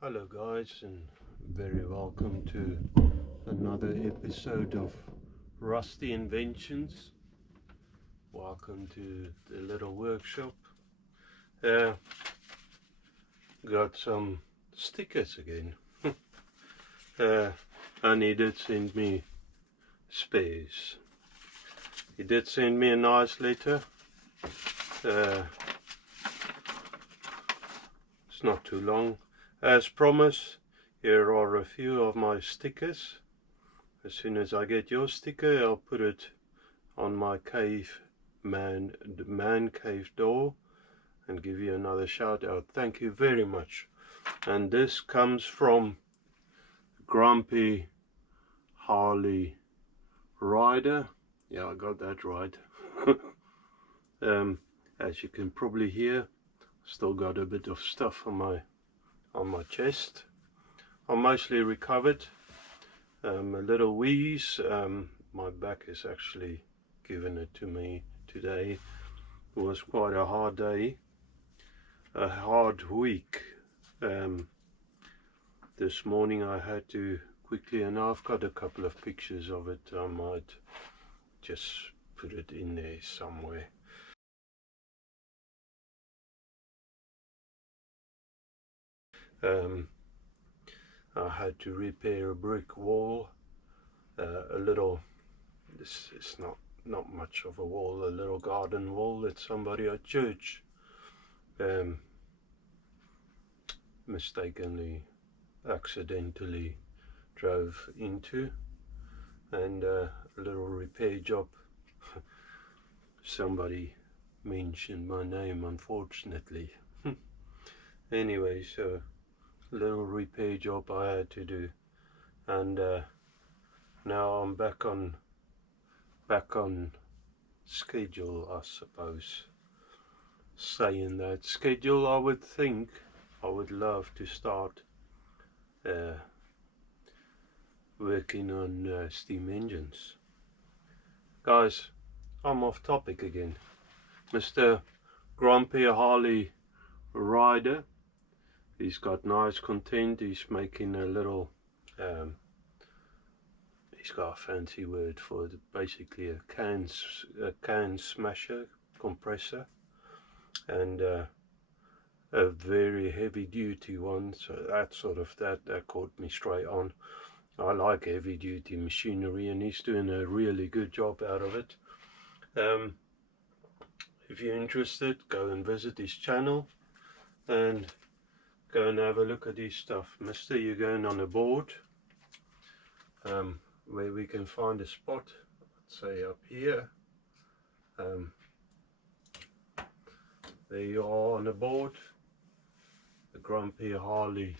Hello guys, and very welcome to another episode of Rusty Inventions. Welcome to the little workshop. Got some stickers again. And he did send me spares. He did send me a nice letter. It's not too long. As promised, here are a few of my stickers. As soon as I get your sticker, I'll put it on my man cave door and give you another shout out. Thank you very much. And this comes from Grumpy Harley Rider. Yeah, I got that right. As you can probably hear, still got a bit of stuff on my chest. I'm mostly recovered. A little wheeze. My back is actually giving it to me today. It was quite a hard day, a hard week. This morning I had to quickly, and I've got a couple of pictures of it. I might just put it in there somewhere. I had to repair a brick wall, a little, this is not much of a wall, a little garden wall that somebody at church mistakenly, accidentally drove into, and a little repair job. Somebody mentioned my name, unfortunately. Anyway, so little repair job I had to do, and now I'm back on schedule, I suppose. Saying that schedule, I would think I would love to start working on steam engines. Guys, I'm off topic again. Mr. Grumpy Harley Rider, he's got nice content. He's making a little he's got a fancy word for it, basically a can smasher compressor, and a very heavy duty one, so that caught me straight on. I like heavy duty machinery, and he's doing a really good job out of it. If you're interested, go and visit his channel and go and have a look at his stuff. Mister, you're going on a board where we can find a spot, let's say up here. There you are on the board, the Grumpy Harley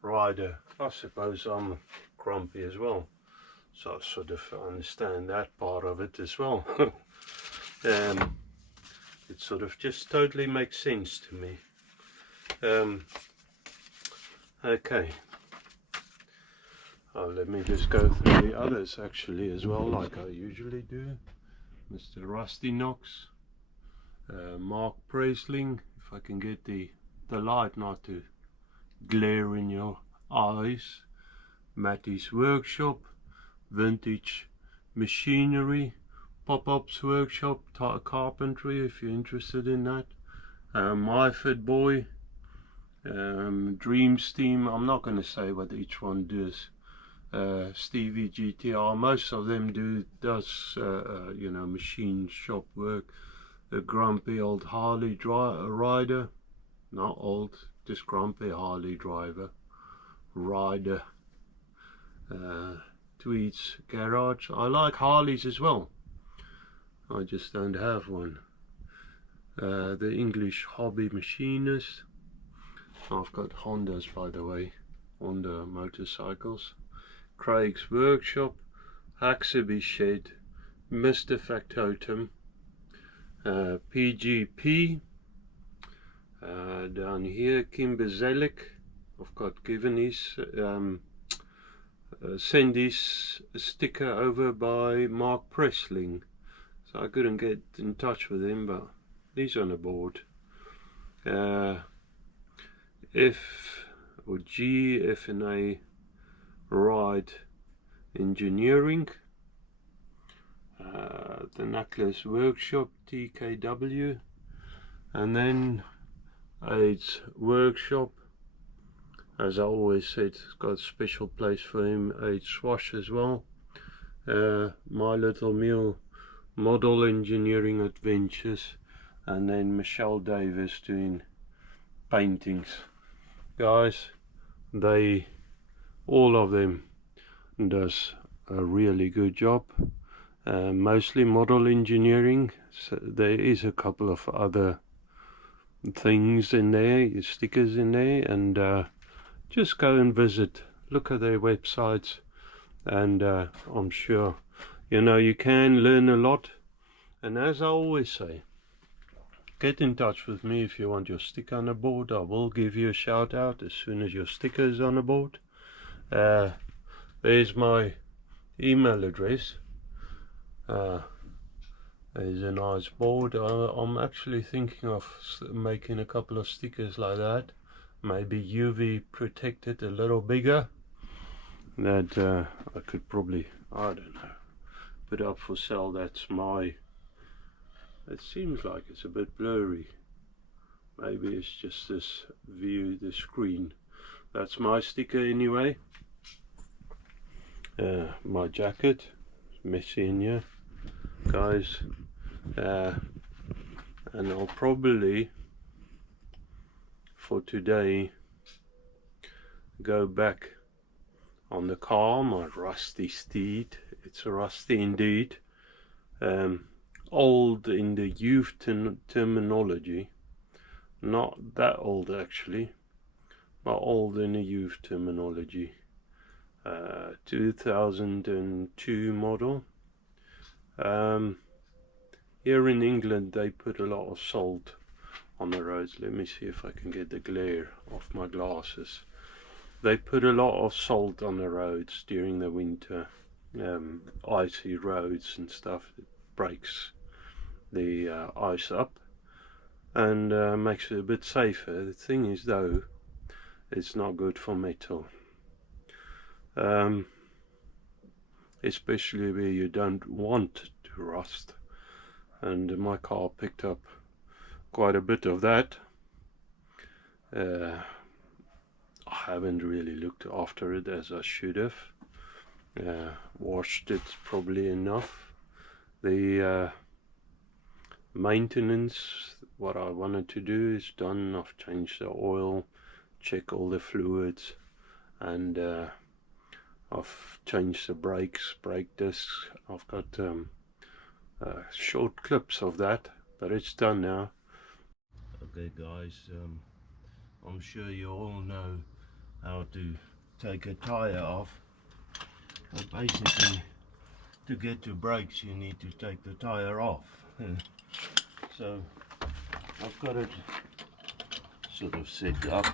Rider. I suppose I'm grumpy as well, so I sort of understand that part of it as well. It sort of just totally makes sense to me. Okay, let me just go through the others actually as well, like I usually do. Mr. Rusty Knox, Mark Presling, if I can get the light not to glare in your eyes. Matty's Workshop, Vintage Machinery, Pop-Ups Workshop, Carpentry, if you're interested in that. My Fit Boy, Dream Steam. I'm not going to say what each one does. Stevie GTR, most of them does you know, machine shop work. The Grumpy Old Harley Rider, not old, just Grumpy Harley Rider. Tweed's Garage. I like Harleys as well, I just don't have one. The English Hobby Machinist. I've got Hondas, by the way, Honda motorcycles. Craig's Workshop, Haxaby Shed, Mr. Factotum, PGP. Down here, Kimber Zelik. I've got given his send his sticker over by Mark Presling, so I couldn't get in touch with him, but he's on the board. If or GFNA Ride Engineering, the Necklace Workshop TKW, and then Aid's Workshop. As I always said, it's got a special place for him. Aid Swash as well. My Little Mule Model Engineering Adventures, and then Michelle Davis doing paintings. Guys, they, all of them, does a really good job. Mostly model engineering. So there is a couple of other things in there, stickers in there, and just go and visit, look at their websites, and I'm sure you can learn a lot. And as I always say, get in touch with me if you want your sticker on a board. I will give you a shout out as soon as your sticker is on a board. There's my email address. There's a nice board. I'm actually thinking of making a couple of stickers like that, maybe UV protected, a little bigger, that I could probably, I don't know, put up for sale. That's my, it seems like it's a bit blurry, maybe it's just this view, the screen. That's my sticker anyway. My jacket, messy in here, guys, and I'll probably for today go back on the car, my rusty steed. It's a rusty indeed, old in the youth terminology, not that old actually, but old in the youth terminology. 2002 model. Here in England they put a lot of salt on the roads. Let me see if I can get the glare off my glasses. They put a lot of salt on the roads during the winter, icy roads and stuff. It breaks the ice up and makes it a bit safer. The thing is though, it's not good for metal. Especially where you don't want to rust, and my car picked up quite a bit of that. I haven't really looked after it as I should have. Washed it probably enough. The maintenance, what I wanted to do, is done. I've changed the oil, check all the fluids, and I've changed the brakes, brake discs. I've got short clips of that, but it's done now. Okay guys, I'm sure you all know how to take a tire off, but basically to get to brakes you need to take the tire off. So I've got it sort of set up.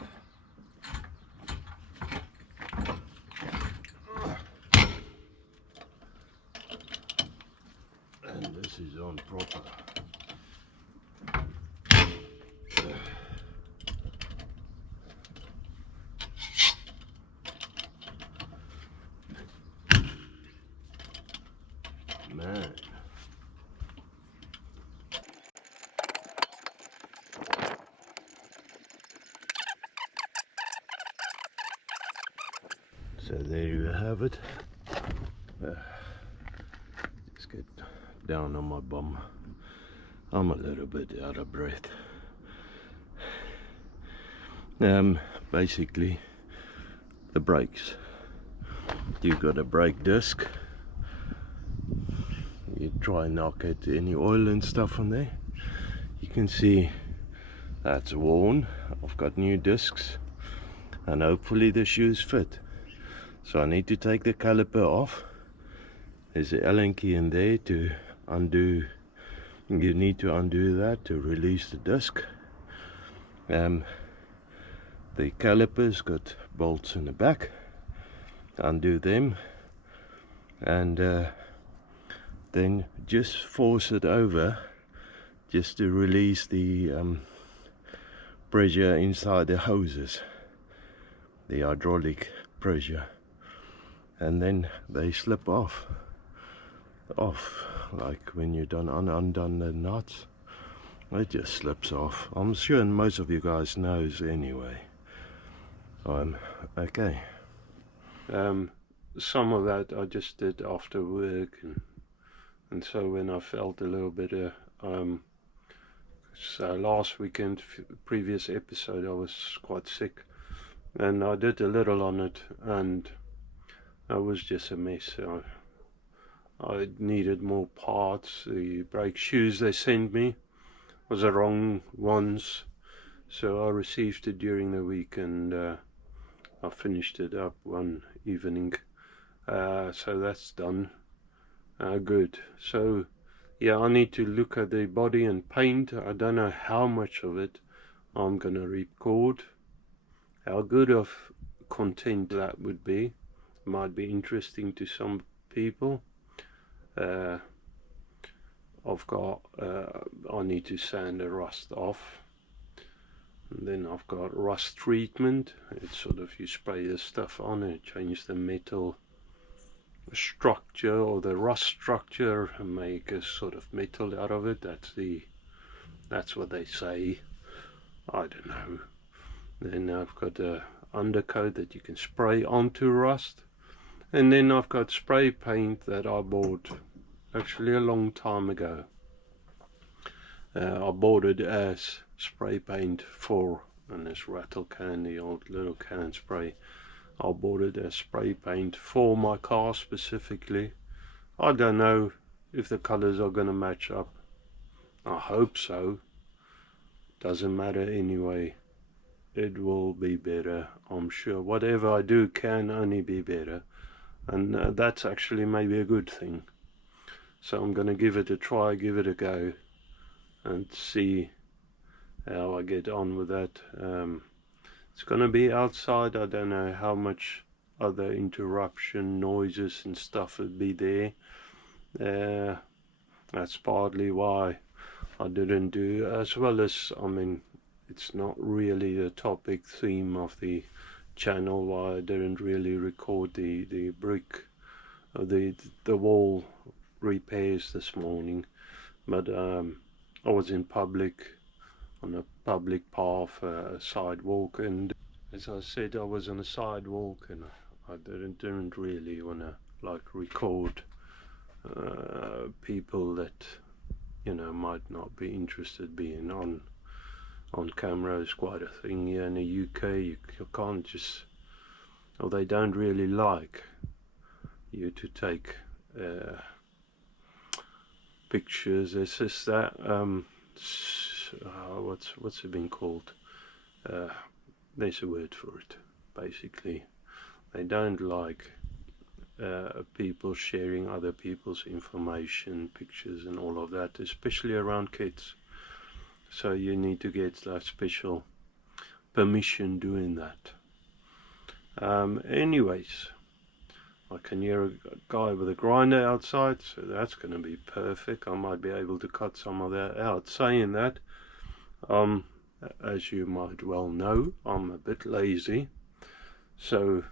This is on proper. Man. So there you have it. Just get down on my bum. I'm a little bit out of breath. Basically the brakes. You've got a brake disc. You try and knock out any oil and stuff on there. You can see that's worn. I've got new discs, and hopefully the shoes fit. So I need to take the caliper off. There's an Allen key in there to undo. You need to undo that to release the disc. The caliper's got bolts in the back. Undo them, and then just force it over just to release the pressure inside the hoses. the hydraulic pressure, and then they slip off like when you undone the nuts, it just slips off. I'm sure most of you guys knows anyway. Okay. Some of that I just did after work, and so when I felt a little better, so last weekend, previous episode, I was quite sick, and I did a little on it, and it was just a mess. I needed more parts. The brake shoes they sent me was the wrong ones, so I received it during the week, and I finished it up one evening. So that's done. Good. So yeah, I need to look at the body and paint. I don't know how much of it I'm gonna record, how good of content that would be. Might be interesting to some people. I need to sand the rust off, and then I've got rust treatment. It's sort of, you spray the stuff on it, change the metal structure or the rust structure and make a sort of metal out of it. That's what they say. I don't know. Then I've got a undercoat that you can spray onto rust, and then I've got spray paint that I bought actually a long time ago. I bought it as spray paint for, and this rattle can, the old little can spray, I bought it as spray paint for my car specifically. I don't know if the colors are gonna match up. I hope so. Doesn't matter anyway. It will be better, I'm sure. Whatever I do can only be better, and that's actually maybe a good thing. So I'm gonna give it a try, give it a go, and see how I get on with that. It's gonna be outside. I don't know how much other interruption noises and stuff would be there. That's partly why I didn't do, as well as, I mean, it's not really the topic theme of the channel, why I didn't really record the brick, the wall repairs this morning. But I was in public, on a public path, a sidewalk, and as I said, I was on a sidewalk, and I didn't really want to like record people that, you know, might not be interested being on camera. Is quite a thing here in the UK. You can't just, or they don't really like you to take pictures. It's just that what's it been called? There's a word for it. Basically, they don't like people sharing other people's information, pictures and all of that, especially around kids. So you need to get that special permission doing that. Anyways, I can hear a guy with a grinder outside, so that's going to be perfect. I might be able to cut some of that out. Saying that, as you might well know, I'm a bit lazy, so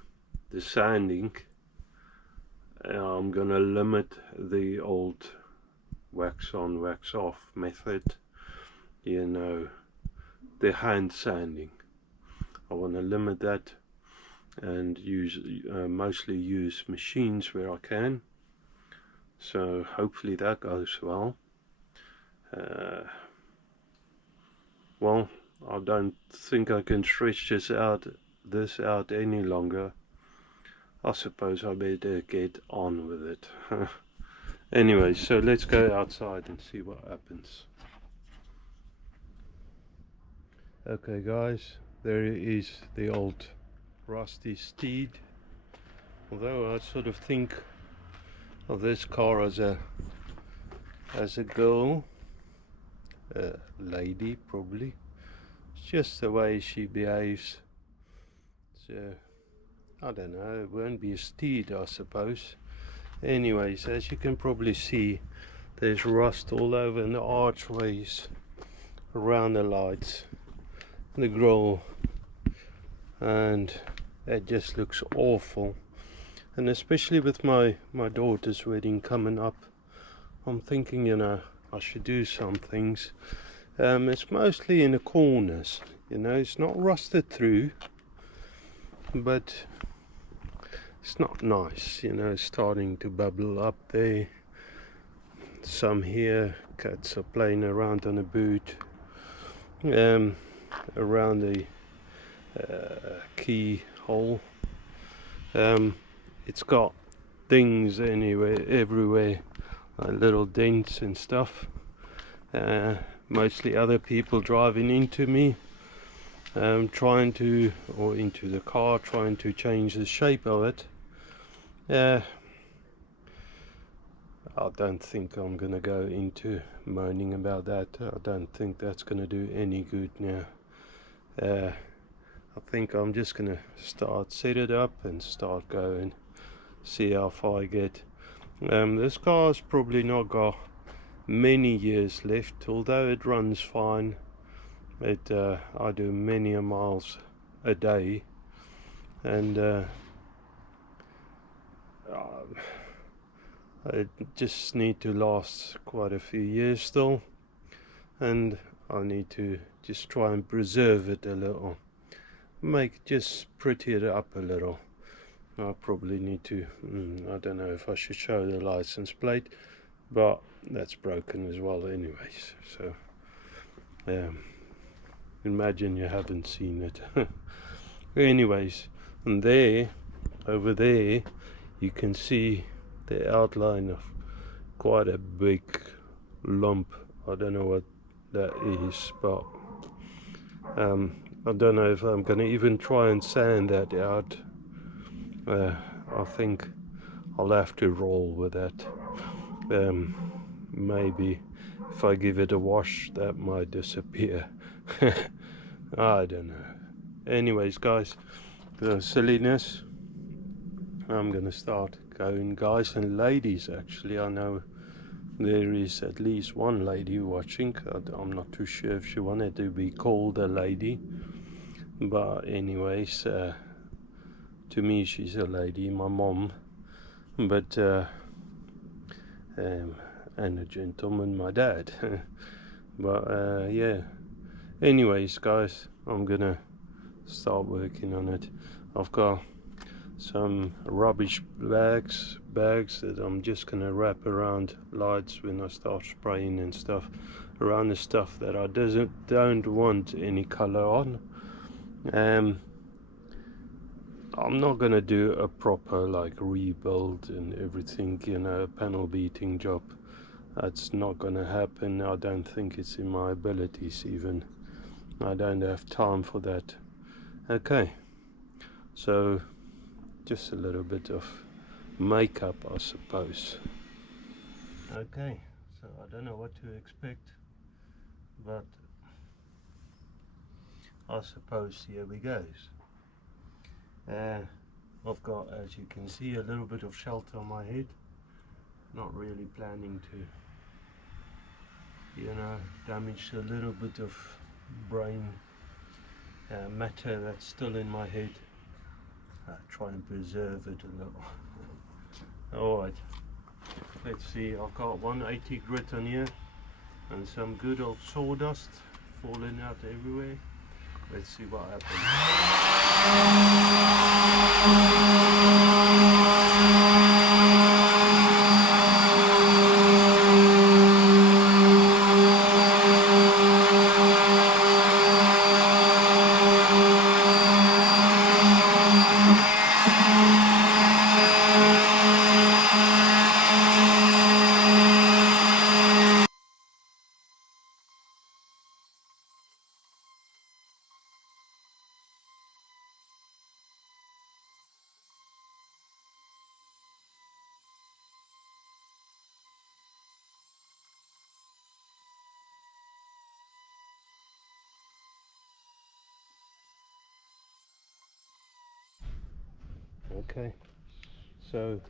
the sanding, I'm going to limit the old wax on, wax off method, you know, the hand sanding. I want to limit that and use mostly use machines where I can, so hopefully that goes well. Well, I don't think I can stretch this out any longer. I suppose I better get on with it. Anyway, so let's go outside and see what happens. Okay guys, there is the old rusty steed. Although I sort of think of this car as a girl, a lady probably. It's just the way she behaves. So I don't know, it won't be a steed, I suppose. Anyways, as you can probably see, there's rust all over in the archways, around the lights, the grille, and It just looks awful. And especially with my daughter's wedding coming up, I'm thinking, you know, I should do some things. It's mostly in the corners, you know, it's not rusted through, but it's not nice, you know, it's starting to bubble up there. Some here, cats are playing around on the boot, around the keyhole. It's got things anywhere, everywhere, like little dents and stuff. Mostly other people driving into me, trying to, or into the car, trying to change the shape of it. I don't think I'm gonna go into moaning about that. I don't think that's gonna do any good now. I think I'm just gonna set it up and start going, see how far I get. This car's probably not got many years left, although it runs fine. I do many miles a day, and I just need to last quite a few years still, and I need to just try and preserve it a little, just pretty it up a little. I probably need to, I don't know if I should show the license plate, but that's broken as well anyways, so imagine you haven't seen it. Anyways, and there, over there, you can see the outline of quite a big lump. I don't know what that is, but I don't know if I'm gonna even try and sand that out. I think I'll have to roll with that. Maybe if I give it a wash, that might disappear. I don't know. Anyways, guys, the silliness, I'm gonna start going. Guys and ladies, actually, I know there is at least one lady watching. I'm not too sure if she wanted to be called a lady, but anyways, to me she's a lady, my mom, but and a gentleman, my dad. But yeah, anyways, guys, I'm gonna start working on it. I've got some rubbish bags that I'm just gonna wrap around lights when I start spraying and stuff, around the stuff that I don't want any color on. I'm not gonna do a proper like rebuild and everything, you know, panel beating job. That's not gonna happen. I don't think it's in my abilities even. I don't have time for that. Okay, so just a little bit of makeup, I suppose. Okay, so I don't know what to expect, but I suppose here we go. I've got, as you can see, a little bit of shelter on my head. Not really planning to, you know, damage a little bit of brain matter that's still in my head. Try and preserve it a little. Alright, let's see. I've got 180 grit on here and some good old sawdust falling out everywhere. Let's see what Okay, so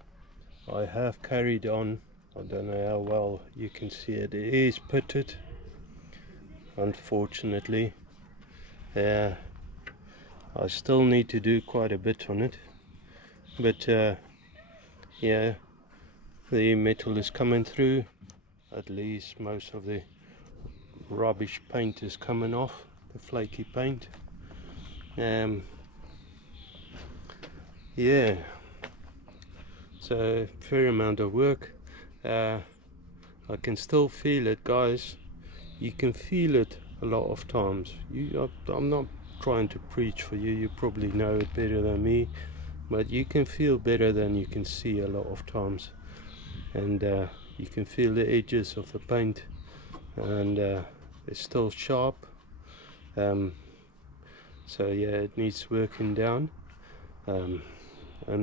I have carried on. I don't know how well you can see it. It is pitted, unfortunately. I still need to do quite a bit on it, but yeah, the metal is coming through. At least most of the rubbish paint is coming off, the flaky paint. Yeah, so fair amount of work. I can still feel it, guys. You can feel it a lot of times. I'm not trying to preach for you, you probably know it better than me, but you can feel better than you can see a lot of times. And you can feel the edges of the paint, and it's still sharp. So yeah, it needs working down, and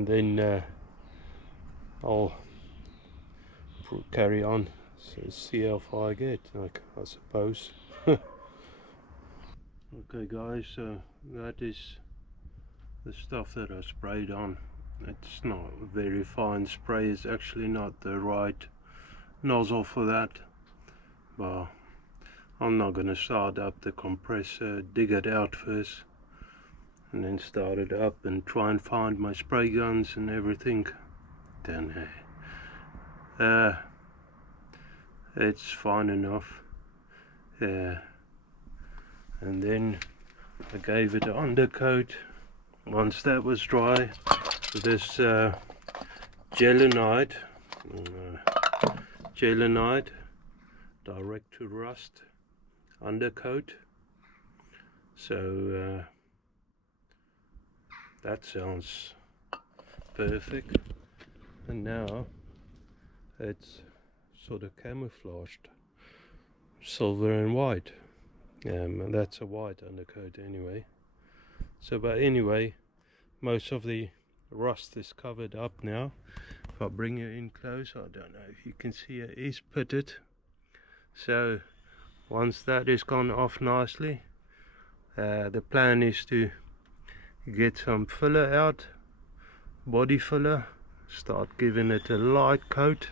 then I'll carry on, so see how far I get, like, I suppose. Okay guys, so that is the stuff that I sprayed on. It's not very fine spray, it's actually not the right nozzle for that, but I'm not going to start up the compressor, dig it out first, and then start it up and try and find my spray guns and everything. Don't know. It's fine enough. Yeah. And then I gave it an undercoat. Once that was dry, this gelinite direct to rust undercoat. So that sounds perfect. And now it's sort of camouflaged, silver and white. And that's a white undercoat anyway. So, but anyway, most of the rust is covered up now. If I bring you in close, I don't know if you can see it is pitted. So once that is gone off nicely, the plan is to get some filler out, body filler, start giving it a light coat,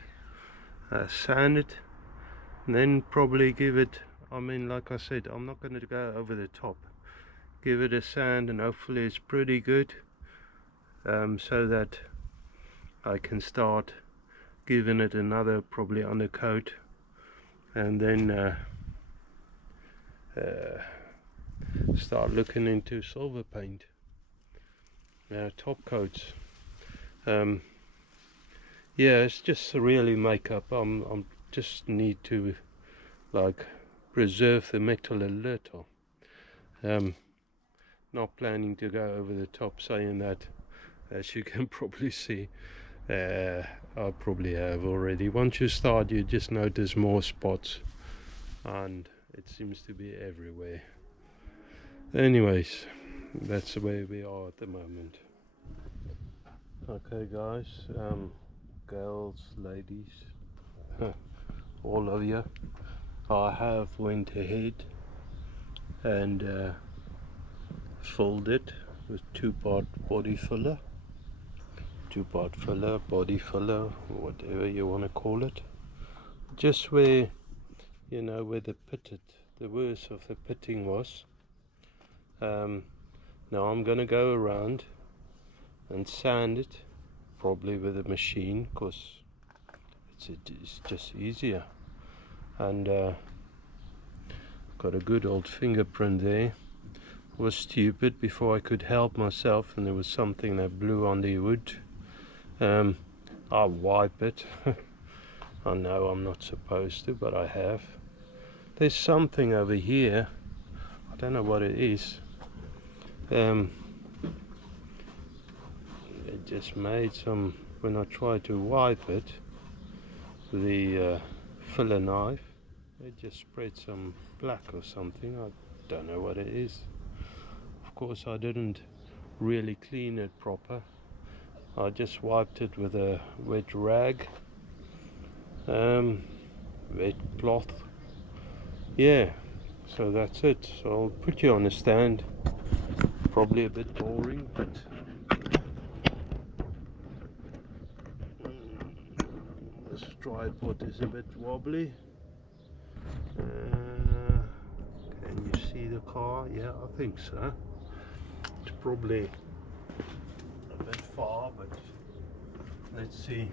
sand it, and then probably give it, I mean, like I said, I'm not going to go over the top. Give it a sand and hopefully it's pretty good, so that I can start giving it another probably undercoat, and then start looking into silver paint, top coats. Yeah, it's just really makeup. I'm just need to like preserve the metal a little. Not planning to go over the top, saying that, as you can probably see, I probably have already. Once you start, you just notice more spots, and it seems to be everywhere. Anyways, that's where we are at the moment. Okay guys, girls, ladies, all of you, I have went ahead and filled it with two-part body filler, body filler, whatever you want to call it, just where, you know, where the worst of the pitting was. Now I'm gonna go around and sand it, probably with a machine, because it's just easier. And got a good old fingerprint there. Was stupid before I could help myself, and there was something that blew on the wood. I'll wipe it. I know I'm not supposed to, but I have. There's something over here, I don't know what it is. It just made some, when I tried to wipe it with the filler knife, it just spread some black or something. I don't know what it is. Of course I didn't really clean it proper. I just wiped it with a wet rag, wet cloth. Yeah, so that's it. So I'll put you on a stand. Probably a bit boring, but this tripod is a bit wobbly. Can you see the car? Yeah, I think so. It's probably a bit far, but let's see.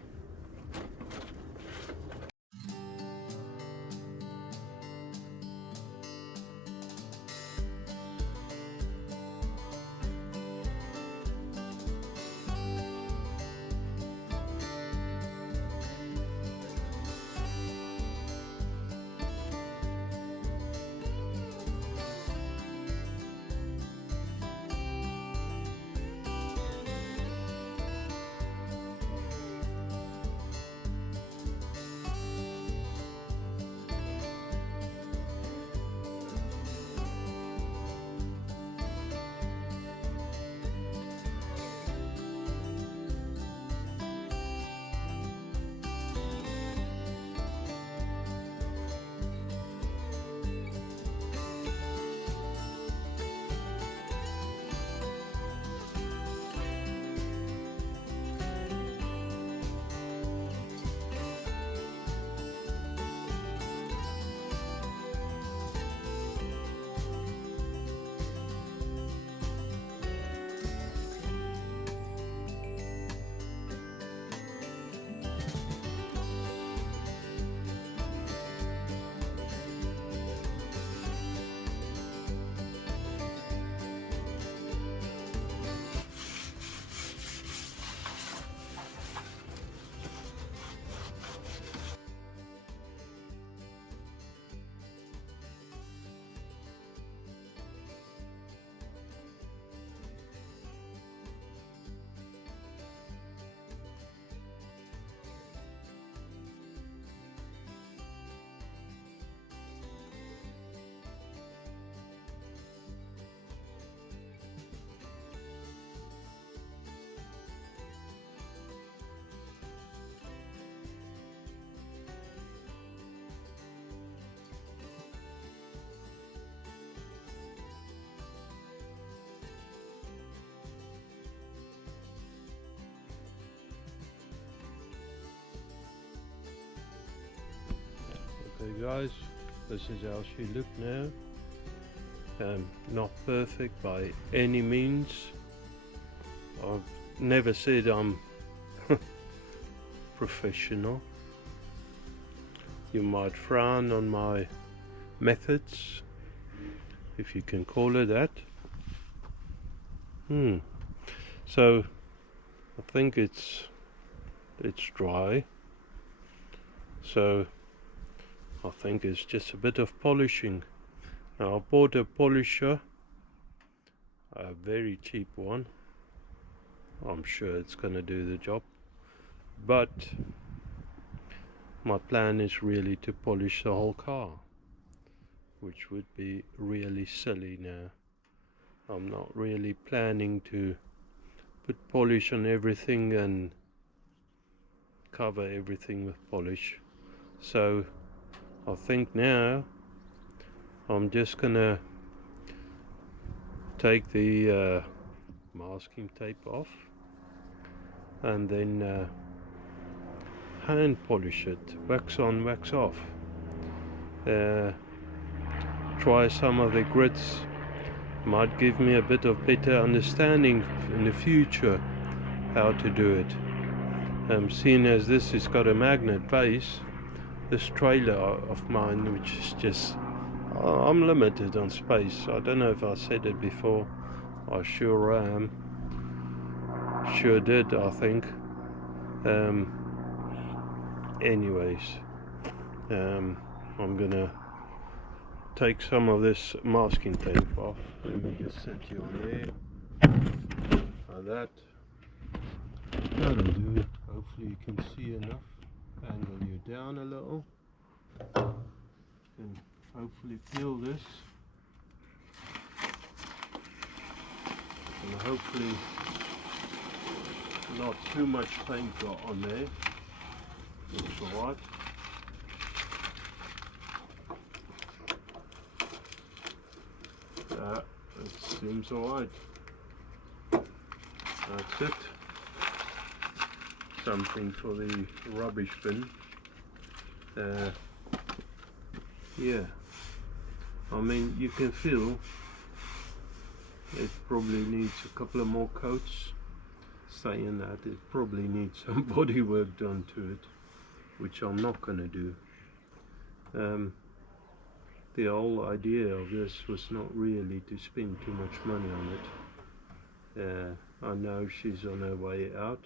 Okay guys, this is how she looked now. Not perfect by any means. I've never said I'm professional. You might frown on my methods, if you can call it that. So I think it's dry. So I think it's just a bit of polishing. Now I bought a polisher, a very cheap one. I'm sure it's gonna do the job, but my plan is really to polish the whole car, which would be really silly now. I'm not really planning to put polish on everything and cover everything with polish. So I think now I'm just gonna take the masking tape off and then hand polish it, wax on, wax off. Try some of the grits, might give me a bit of better understanding in the future how to do it. Seeing as this has got a magnet base, this trailer of mine, which is just, I'm limited on space. I don't know if I said it before. I sure am. Sure did, I think. Anyways, I'm gonna take some of this masking tape off. Let me just set you on there. Like that. That'll do. Hopefully you can see enough. Angle you down a little. And hopefully peel this. And hopefully not too much paint got on there. Looks alright. It seems alright. That's it. Something for the rubbish bin. Yeah, I mean, you can feel It probably needs a couple of more coats. Saying that, it probably needs some body work done to it, which I'm not going to do. The whole idea of this was not really to spend too much money on it. I know she's on her way out.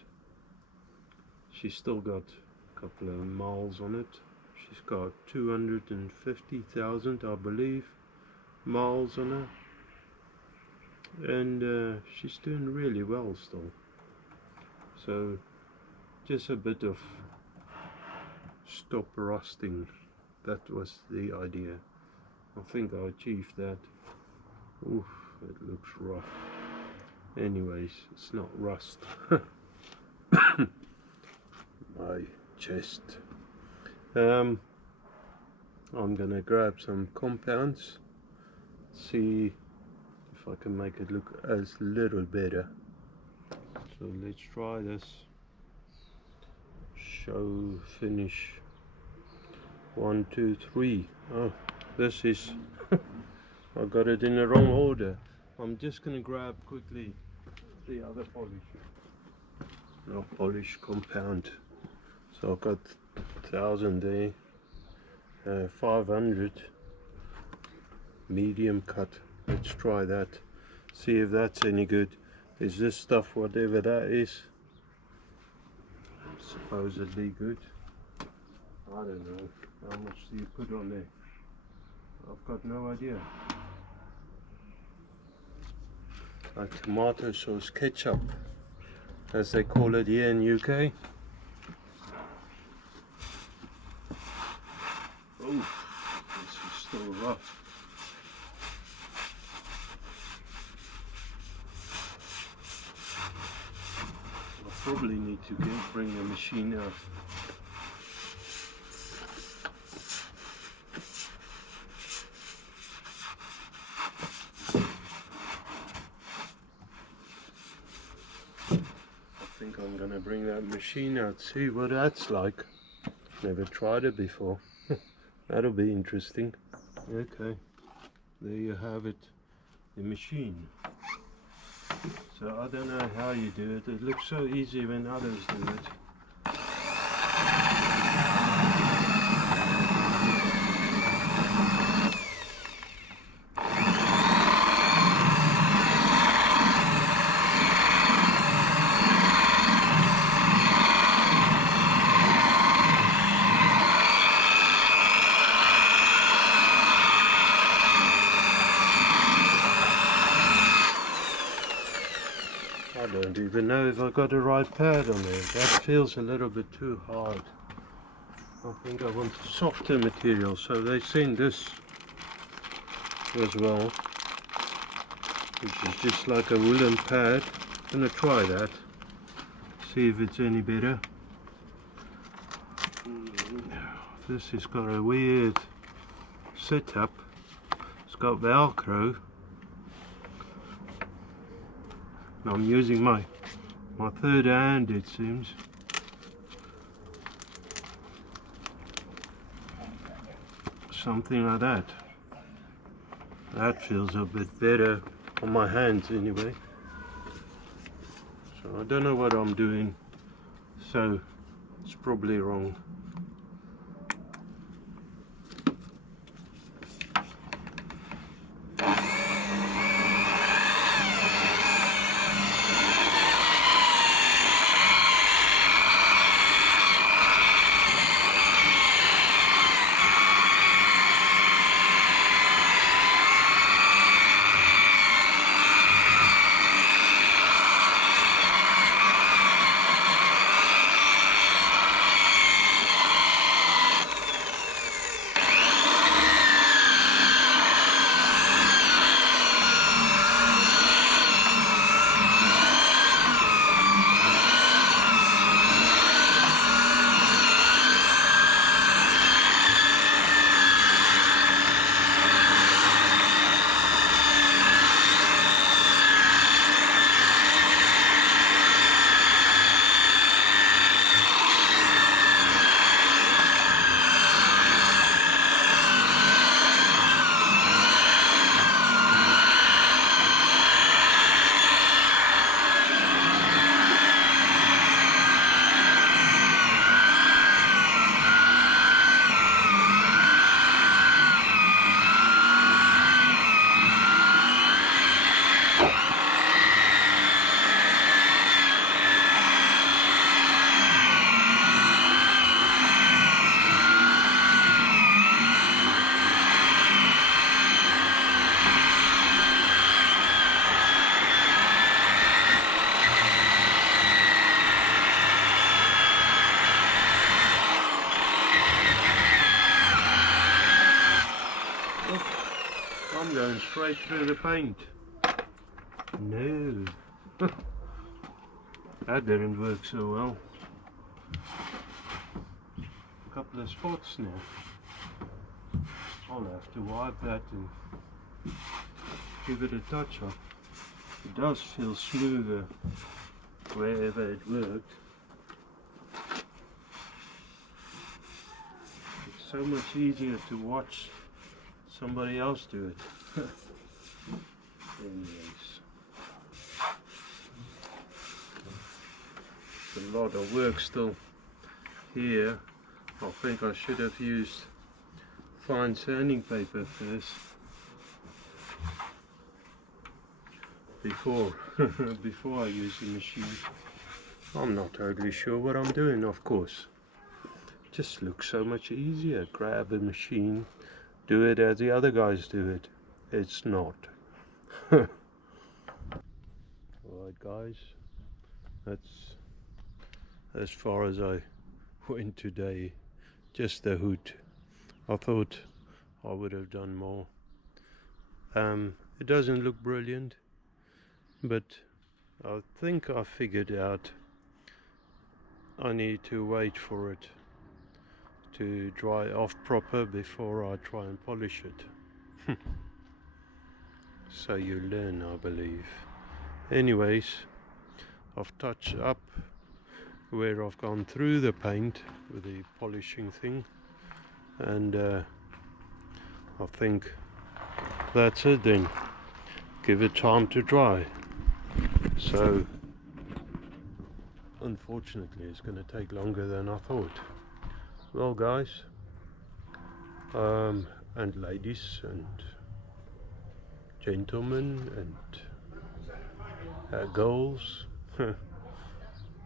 She's still got a couple of miles on it. She's got 250,000, I believe, miles on her, and she's doing really well still. So just a bit of stop rusting, that was the idea. I think I achieved that. Oof, it looks rough. Anyways, it's not rust. My chest. I'm gonna grab some compounds, see if I can make it look a little better. So let's try this. Show finish 1, 2, 3. Oh, this is I got it in the wrong order. I'm just gonna grab quickly the other polish. Not polish, compound. So I've got 1000 there, 500 medium cut. Let's try that, see if that's any good. Is this stuff, whatever that is, supposedly good? I don't know. How much do you put on there? I've got no idea. Like tomato sauce ketchup, as they call it here in UK. Oh, this is still rough. I probably need to bring the machine out. I think I'm gonna bring that machine out, see what that's like. Never tried it before. That'll be interesting. Okay, there you have it, the machine. So I don't know how you do it. It looks so easy when others do it. I don't even know if I got the right pad on there. That feels a little bit too hard. I think I want softer material, so they send this as well, which is just like a woolen pad. I'm gonna try that, see if it's any better. This has got a weird setup. It's got Velcro. I'm using my third hand, it seems. Something like that. That feels a bit better on my hands anyway. So I don't know what I'm doing, so it's probably wrong. straight through the paint. No. That didn't work so well. A couple of spots now. I'll have to wipe that and give it a touch up. It does feel smoother wherever it worked. It's so much easier to watch somebody else do it. Anyways, a lot of work still here. I think I should have used fine sanding paper first before I use the machine. I'm not totally sure what I'm doing, of course. Just looks so much easier. Grab a machine, do it as the other guys do it. It's not. Alright guys, that's as far as I went today. Just the hood. I thought I would have done more. It doesn't look brilliant, but I think I figured out I need to wait for it to dry off proper before I try and polish it. So you learn, I believe. Anyways, I've touched up where I've gone through the paint with the polishing thing, and I think that's it then. Give it time to dry. So unfortunately it's going to take longer than I thought. Well guys, and ladies and gentlemen and girls,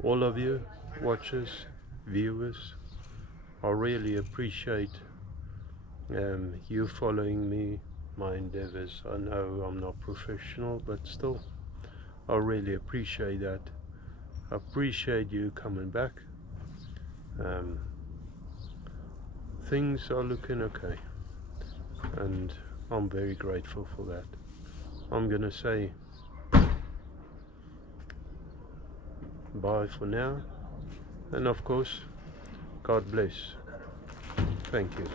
all of you watchers, viewers, I really appreciate you following me, my endeavors. I know I'm not professional, but still I really appreciate that. I appreciate you coming back. Things are looking okay, and I'm very grateful for that. I'm gonna say bye for now, and of course, God bless. Thank you.